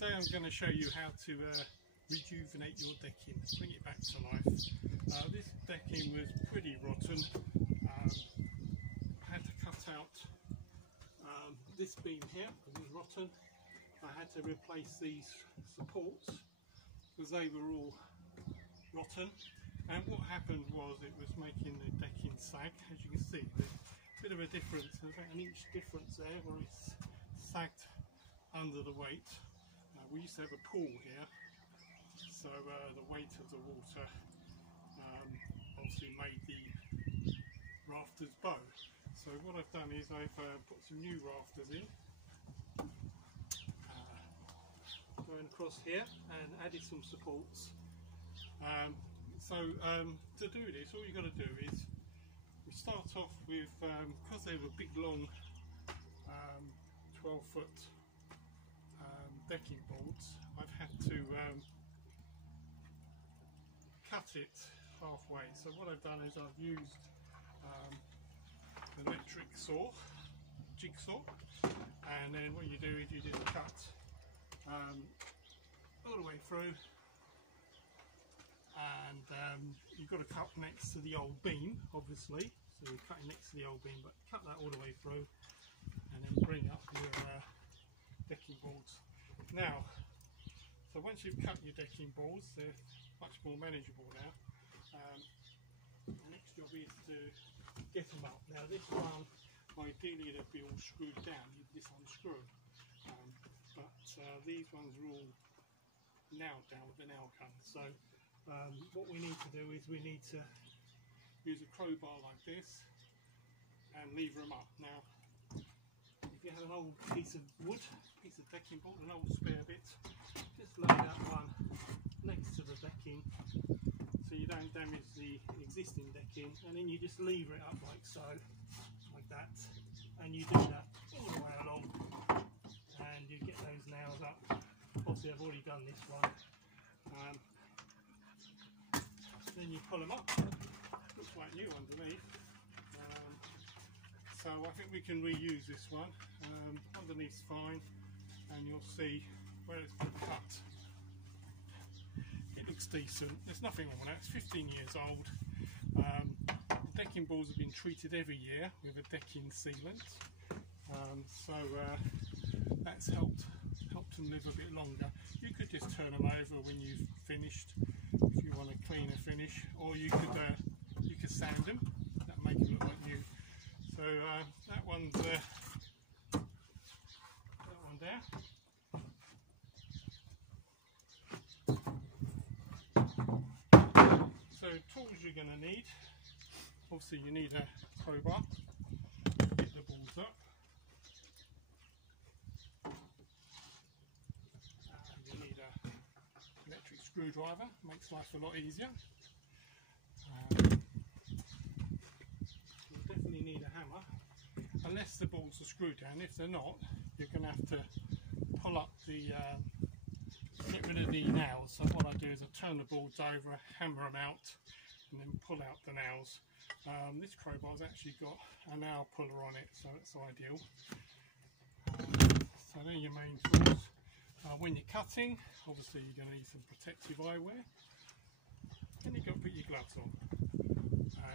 today I'm going to show you how to rejuvenate your decking, bring it back to life. This decking was pretty rotten. I had to cut out this beam here because it's rotten. I had to replace these supports because they were all rotten, and what happened was it was making the decking sag. As you can see, there's a bit of a difference, there's about an inch difference there where it's sagged under the weight. We used to have a pool here, so the weight of the water obviously made the rafters bow. So what I've done is I've put some new rafters in, going across here, and added some supports. To do this, all you've got to do is we start off with, because they were big long 12-foot decking boards, I've had to cut it halfway. So what I've done is I've used an electric saw, jigsaw, and then what you do is you just cut all the way through, and you've got to cut next to the old beam, obviously, so you're cutting next to the old beam, but cut that all the way through and then bring up your decking boards. Now, so once you've cut your decking boards, they're much more manageable now. The next job is to get them up. Now this one, ideally they'd be all screwed down, you just unscrew them, but these ones are all nailed down with the nail gun. So what we need to do is we need to use a crowbar like this and lever them up. Now if you have an old piece of wood, piece of decking board, an old spare bit, just lay that one next to the decking so you don't damage the existing decking, and then you just lever it up like so, like that, and you do that all the way along and you get those nails up. Obviously I've already done this one. Then you pull them up, looks like new underneath. So I think we can reuse this one. Underneath's fine, and you'll see where it's been cut. It looks decent. There's nothing wrong with that. It's 15 years old. The decking boards have been treated every year with a decking sealant, so that's helped them live a bit longer. You could just turn them over when you've finished if you want a cleaner finish, or you could sand them. That make them look like new. So that one's that one there. So tools you're going to need. Obviously you need a crowbar, get the balls up. You need an electric screwdriver, makes life a lot easier. You definitely need a hammer, unless the balls are screwed down. If they're not, you're going to have to pull up the, get rid of the nails. So what I do is I turn the boards over, hammer them out, and then pull out the nails. This crowbar's actually got a nail puller on it, so it's ideal. So they're your main tools. When you're cutting, obviously you're going to need some protective eyewear. Then you've got to put your gloves on,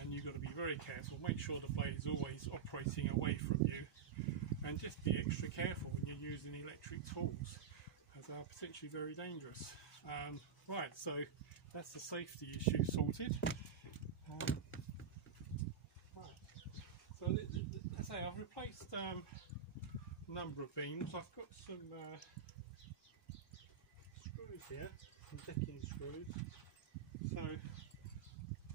and you've got to be very careful. Make sure the blade is always operating away from you, and just be extra careful when you're using electric tools, as they are potentially very dangerous. Right, so that's the safety issue sorted. Right, so as I say, I've replaced a number of beams. I've got some screws here, some decking screws. So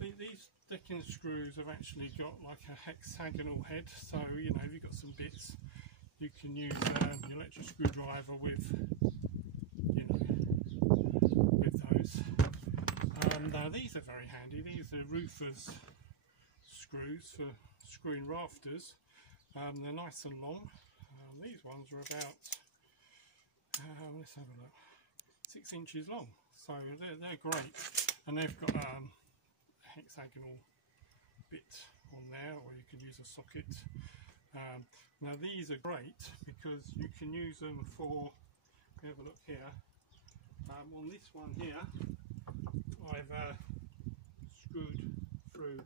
these decking screws have actually got like a hexagonal head, so you know, if you've got some bits, you can use the electric screwdriver with, you know, with those. Now these are very handy. These are roofers screws for screwing rafters. They're nice and long. These ones are about, let's have a look, 6 inches long. So they're great, and they've got a hexagonal bit on there, or you can use a socket. Now these are great because you can use them for we have a look here, on this one here, I've screwed through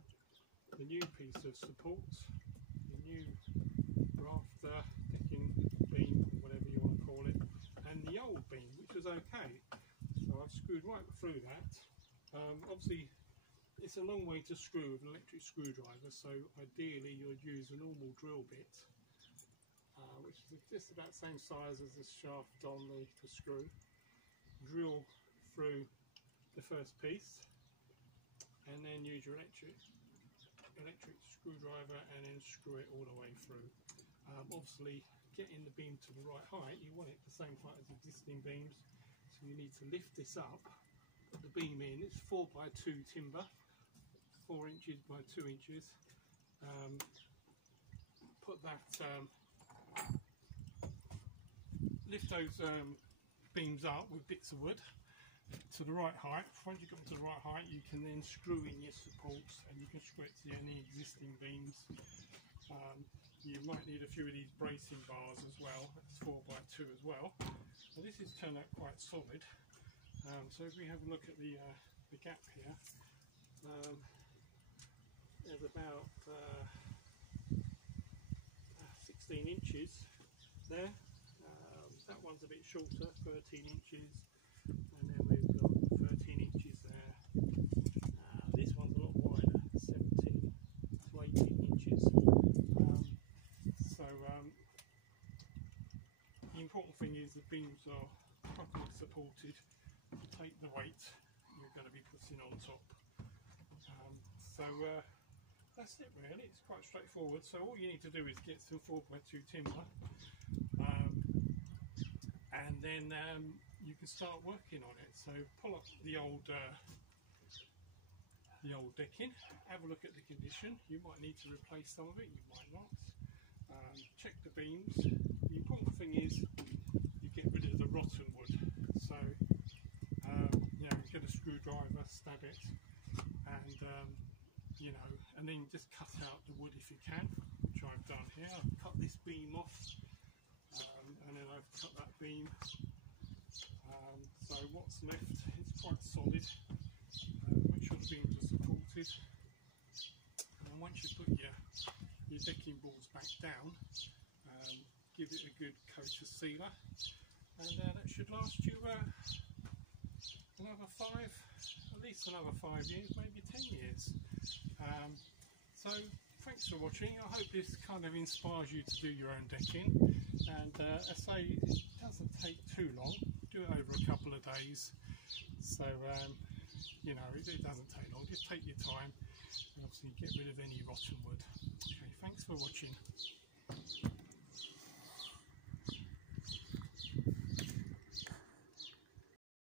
the new piece of support, the new rafter, decking beam, whatever you want to call it, and the old beam, which was okay. So I've screwed right through that. Obviously, it's a long way to screw with an electric screwdriver, so ideally you'd use a normal drill bit, which is just about the same size as the shaft on the screw. Drill through the first piece, and then use your electric screwdriver and then screw it all the way through. Obviously, getting the beam to the right height, you want it the same height as existing beams, so you need to lift this up, put the beam in. It's 4x2 timber, 4 inches by 2 inches. Put that, lift those beams up with bits of wood to the right height. Once you've got to the right height, you can then screw in your supports, and you can screw it to any existing beams. You might need a few of these bracing bars as well. That's 4x2 as well. Now this has turned out quite solid. So if we have a look at the gap here, there's about 16 inches there. That one's a bit shorter, 13 inches, and then we've got 13 inches there. This one's a lot wider, 17 to 18 inches. The important thing is the beams are properly supported to take the weight you're going to be putting on top. That's it really, it's quite straightforward. So all you need to do is get some 4x2 timber, and then you can start working on it. So pull up the old decking, have a look at the condition. You might need to replace some of it, you might not. Check the beams. The important thing is you get rid of the rotten wood. So you know, get a screwdriver, stab it, and you know, and then just cut out the wood if you can, which I've done here. I've cut this beam off, and then I've cut that beam. So what's left is quite solid. Make sure the beams are supported, and once you put your decking boards back down, give it a good coat of sealer, and that should last you at least another 5 years, maybe 10 years. So thanks for watching. I hope this kind of inspires you to do your own decking, and I say it doesn't take too long. Do it over a couple of days, so you know, it doesn't take long. Just take your time, and obviously get rid of any rotten wood. Okay, thanks for watching.